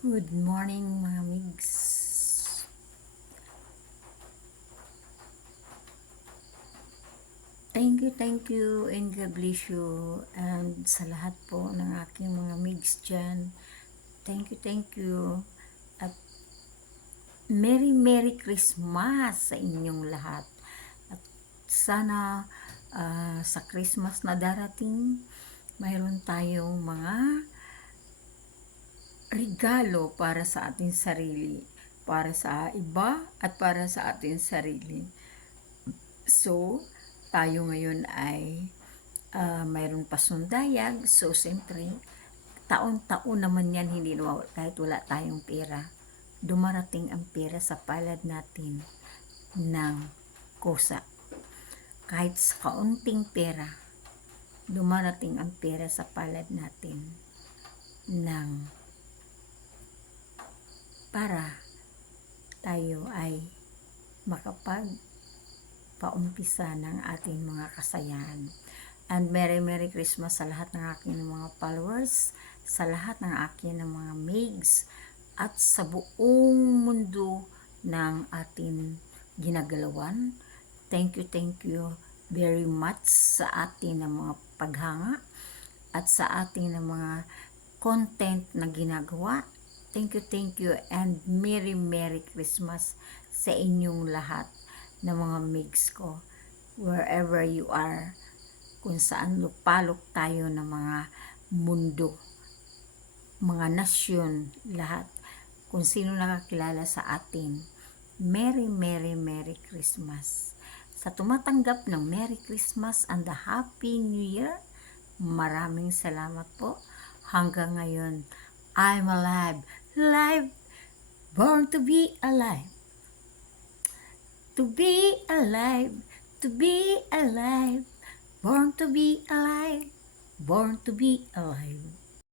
Good morning mga migs. Thank you, and God bless you. And sa lahat po ng aking mga migs dyan, thank you. At Merry Christmas sa inyong lahat. At sana sa Christmas na darating, mayroon tayong mga regalo para sa ating sarili, para sa iba at para sa ating sarili. So, tayo ngayon ay mayroon pa sundayag. So, siyempre, taon-taon naman yan hindi nawawala kahit wala tayong pera. Dumarating ang pera sa palad natin ng kusa. Kahit sa kaunting pera, dumarating ang pera sa palad natin ng para tayo ay makapagpaumpisa ng ating mga kasayahan. And Merry Christmas sa lahat ng aking mga followers, sa lahat ng aking mga migs, at sa buong mundo ng ating ginagalawan. Thank you very much sa ating mga paghanga at sa ating mga content na ginagawa. Thank you, and Merry Christmas sa inyong lahat ng mga migs ko, wherever you are, kung saan lupalok tayo ng mga mundo, mga nasyon, lahat, kung sino nakakilala sa atin. Merry Christmas. Sa tumatanggap ng Merry Christmas and the Happy New Year, maraming salamat po. Hanggang ngayon, I'm alive, born to be alive. To be alive, born to be alive, born to be alive.